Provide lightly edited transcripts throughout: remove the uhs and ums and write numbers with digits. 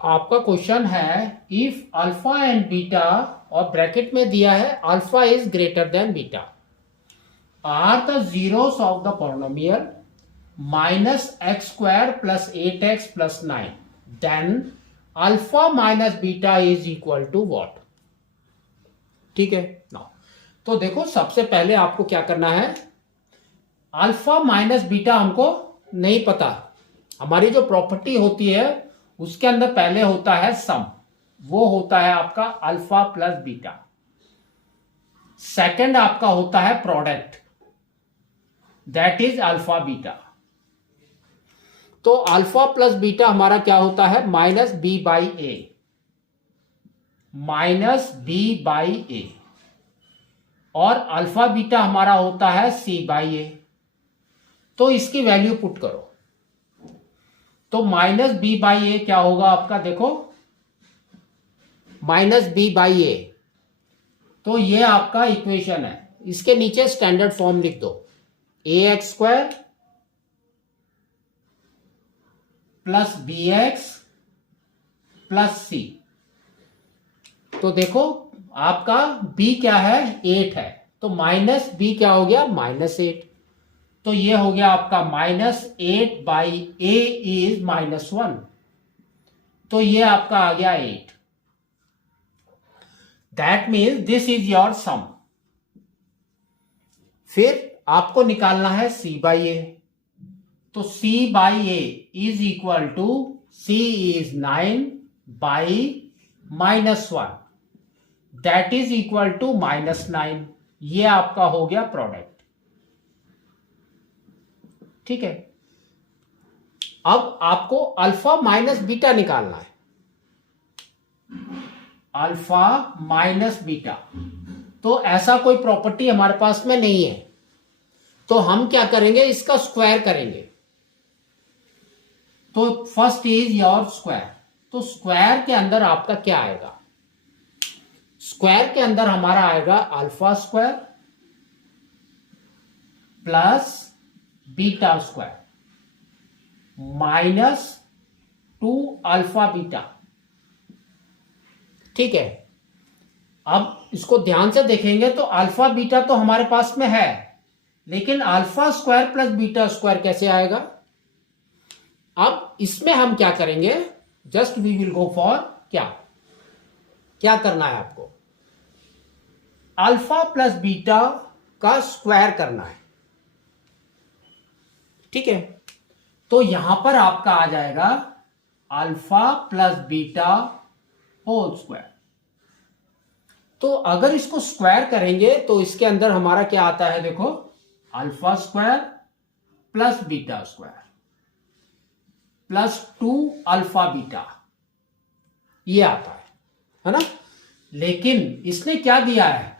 आपका क्वेश्चन है if alpha and beta और ब्रैकेट में दिया है alpha is greater than beta are the zeros of the polynomial minus x square plus 8x plus 9 then alpha minus beta is equal to what. ठीक है ना। तो देखो सबसे पहले आपको क्या करना है, अल्फा माइनस बीटा हमको नहीं पता। हमारी जो प्रॉपर्टी होती है उसके अंदर पहले होता है सम, वो होता है आपका अल्फा प्लस बीटा। सेकंड आपका होता है product, that is alpha beta. तो अल्फा प्लस बीटा हमारा क्या होता है, minus b by a, minus b by a. और अल्फा बीटा हमारा होता है सी बाई ए। तो इसकी वैल्यू पुट करो तो माइनस बी बाई ए क्या होगा आपका, देखो माइनस बी बाई ए। तो ये आपका इक्वेशन है, इसके नीचे स्टैंडर्ड फॉर्म लिख दो, a x square plus b x plus c. तो देखो आपका b क्या है, 8 है, तो माइनस b क्या हो गया, माइनस 8। तो ये हो गया आपका minus 8 by a is minus 1। तो ये आपका आ गया 8। That means this is your sum. फिर आपको निकालना है c बाई ए। तो c by a is equal to c is 9 by minus 1, that is equal to minus 9। ये आपका हो गया प्रोडक्ट। ठीक है, अब आपको अल्फा माइनस बीटा निकालना है, अल्फा माइनस बीटा। तो ऐसा कोई प्रॉपर्टी हमारे पास में नहीं है, तो हम क्या करेंगे, इसका स्क्वायर करेंगे। तो फर्स्ट इज योर स्क्वायर। तो स्क्वायर के अंदर आपका क्या आएगा, स्क्वायर के अंदर हमारा आएगा alpha square plus beta square minus 2 alpha beta. ठीक है, अब इसको ध्यान से देखेंगे तो अल्फा बीटा तो हमारे पास में है, लेकिन alpha square plus beta square कैसे आएगा। अब इसमें हम क्या करेंगे, just we will go for क्या करना है आपको, अल्फा प्लस बीटा का स्क्वायर करना है। ठीक है, तो यहां पर आपका आ जाएगा alpha plus beta whole square. तो अगर इसको स्क्वायर करेंगे तो इसके अंदर हमारा क्या आता है, देखो alpha square plus beta square plus 2 alpha beta, ये आता है ना। लेकिन इसने क्या दिया है,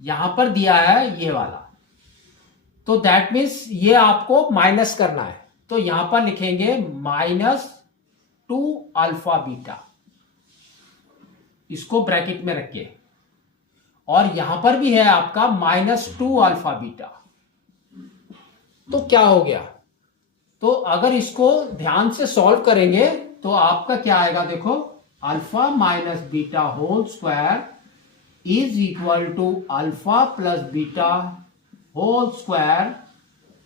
यहां पर दिया है ये वाला, तो दैट मीन्स ये आपको माइनस करना है। तो यहां पर लिखेंगे माइनस 2 अल्फा बीटा, इसको ब्रैकेट में रखिए। और यहां पर भी है आपका माइनस 2 अल्फा बीटा। तो क्या हो गया, तो अगर इसको ध्यान से सॉल्व करेंगे तो आपका क्या आएगा, देखो alpha minus beta whole square is equal to alpha plus beta whole square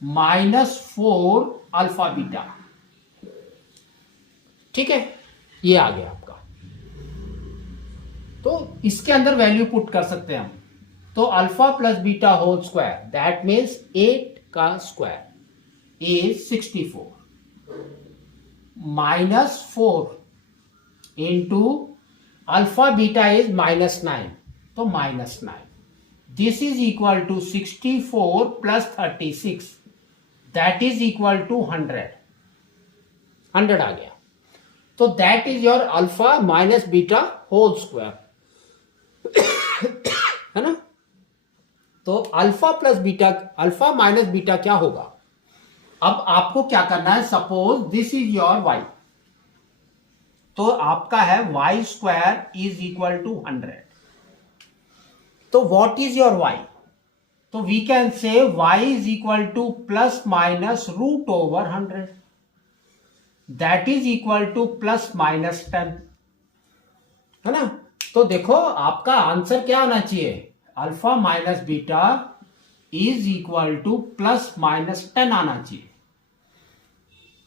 minus 4 alpha beta. ठीक है, ये आ गया आपका। तो इसके अंदर वैल्यू पुट कर सकते हैं हम। तो alpha plus beta whole square that means 8 का square is 64 minus 4 into alpha beta is minus 9, तो minus 9। This is equal to 64 plus 36, that is equal to 100 आ गया। तो that is your alpha minus beta whole square, है ना। तो alpha plus beta, alpha minus beta क्या होगा। अब आपको क्या करना है, suppose this is your y, तो आपका है y square is equal to 100। तो व्हाट इज योर y, तो we can say y is equal to plus minus root over 100। That is equal to +-10, है ना। तो देखो आपका आंसर क्या आना चाहिए, alpha minus beta is equal to +-10 आना चाहिए।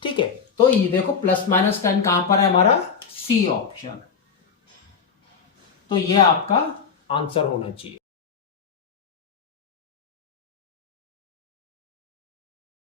ठीक है, तो ये देखो +-10 कहां पर है हमारा, सी ऑप्शन। तो ये आपका आंसर होना चाहिए।